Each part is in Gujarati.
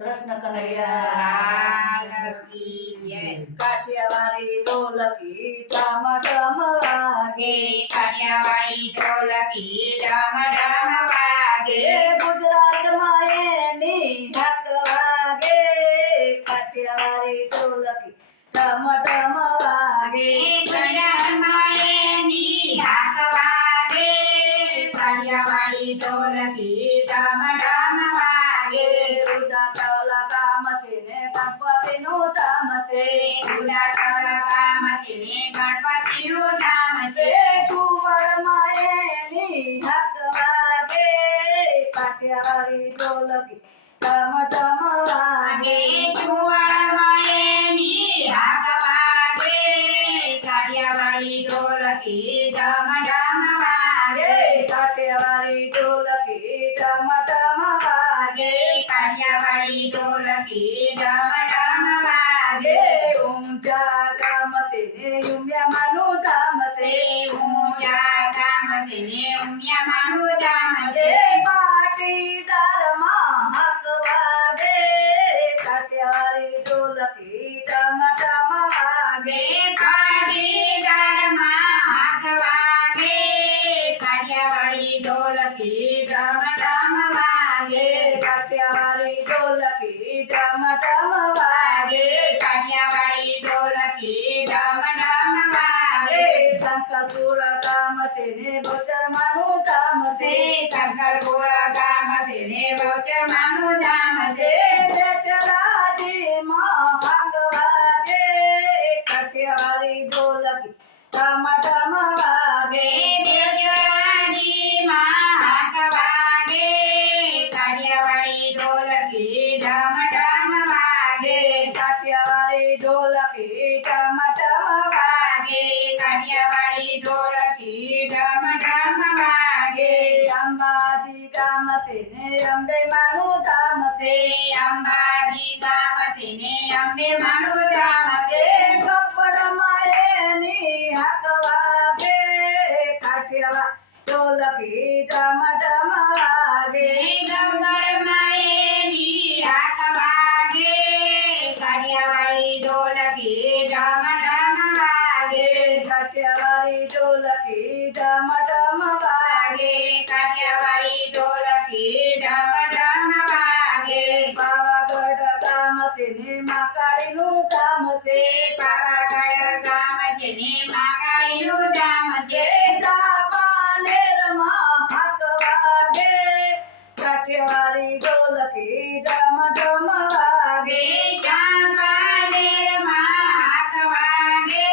કૃષ્ણ કનૈયા લાલ કી જય. કાઠિયાવાડી ઢોલકી ઠામ ઠામ વાગે, કાઠિયાવાડી ઢોલકી ઢમ ઢમ વાગે. ગુજરાતમાં એની હાક વાગે, કાઠિયાવાડી ઢોલકી ઠામ ઠામ વાગે. ગુજરાતમાં એની હાક વાગે. કાઠિયાવાડી ઢોલકી ઢમ ઢમ વાગે. ઉદાતલા ગામ છે ને ગણપતિનું ધામ છે, ઉદાતલા ગામ છે ને ગણપતિનું ધામ છે. ચુંવડમાં એની હાક વાગે, કાઠિયાવાડી ઢોલકી ઠામ ઠામ વાગે. ચુવાડમાં એની હાક વાગે. કાઠિયાવાડી ઢોલકી ઢમ ઢમ વાગે. કાઠિયાવાડી ઢોલકી ઠામ ઠામ વાગે. કાઠિયાવાડી ઢોલકી ઢમ ઢમ વાગે. ઊંચા ગામ છે ને ઉમિયામાનું ધામ છે, ઊંચા ગામ છે ને ઉમિયામાનું ધામ છે. પાટીદારમાં હાક વાગે, કાઠિયાવાડી ઢોલકી ઠામ ઠામ વાગે. પાટીદારમાં હાક વાગે. કાઠિયાવાડી ઢોલકી ઢમ ઢમ વાગે. કાઠિયાવાડી ઢોલકી ઠામ ઠામ વાગે. કાઠિયાવાડી ઢોલકી ઢમ ઢમ વાગે. શંકરપુર ગામ છે ને બોચરમાનું ધામ છે, શંકરપુર ગામ છે ને બોચરમાનું ધામ છે. બેચરાજીમાં હાક વાગે, કાઠિયાવાડી ઢોલકી ઠામ ઠામ વાગે. બેચરાજીમાં હાક વાગે. કાઠિયાવાડી ઢોલકી ઢમ ઢમ વાગે. કાઠિયાવાડી ઢોલકી ઠામ ઠામ વાગે. કાઠિયાવાડી ઢોલકી ઢમ ઢમ વાગે. અંબાજી ગામ છે ને અંબે માનું ધામ છે, અંબાજી ગામ છે ને અંબે માનું ધામ છે. કપડમાં એની હાક વાગે, કાઠિયાવાડી ઢોલકી ઠામ ઠામ વાગે. ગબ્બરમાં એની હાક વાગે. કાઠિયાવાડી ઢોલકી ઢમ ઢમ વાગે. કાઠિયાવાડી ઢોલકી ઠામ ઠામ વાગે. કાઠિયાવાડી ઢોલકી ઢમ ઢમ વાગે. પાવાગઢ ગામ છે ને મહાકાળીનું ધામ છે, પાવાગઢ ગામ છે ને મહાકાળીનું ધામ છે. ચાંપાનેરમાં હાક વાગે, કાઠિયાવાડી ઢોલકી ઠામ ઠામ વાગે. ચાંપાનેરમાં હાક વાગે.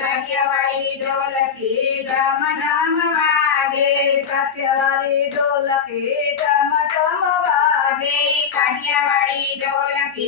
કાઠિયાવાડી ઢોલકી ઢમ ઢમ વાગે. કાઠિયાવાડી ઢોલકી ઠામ ઠામ વાગે. કાઠિયાવાડી ઢોલકી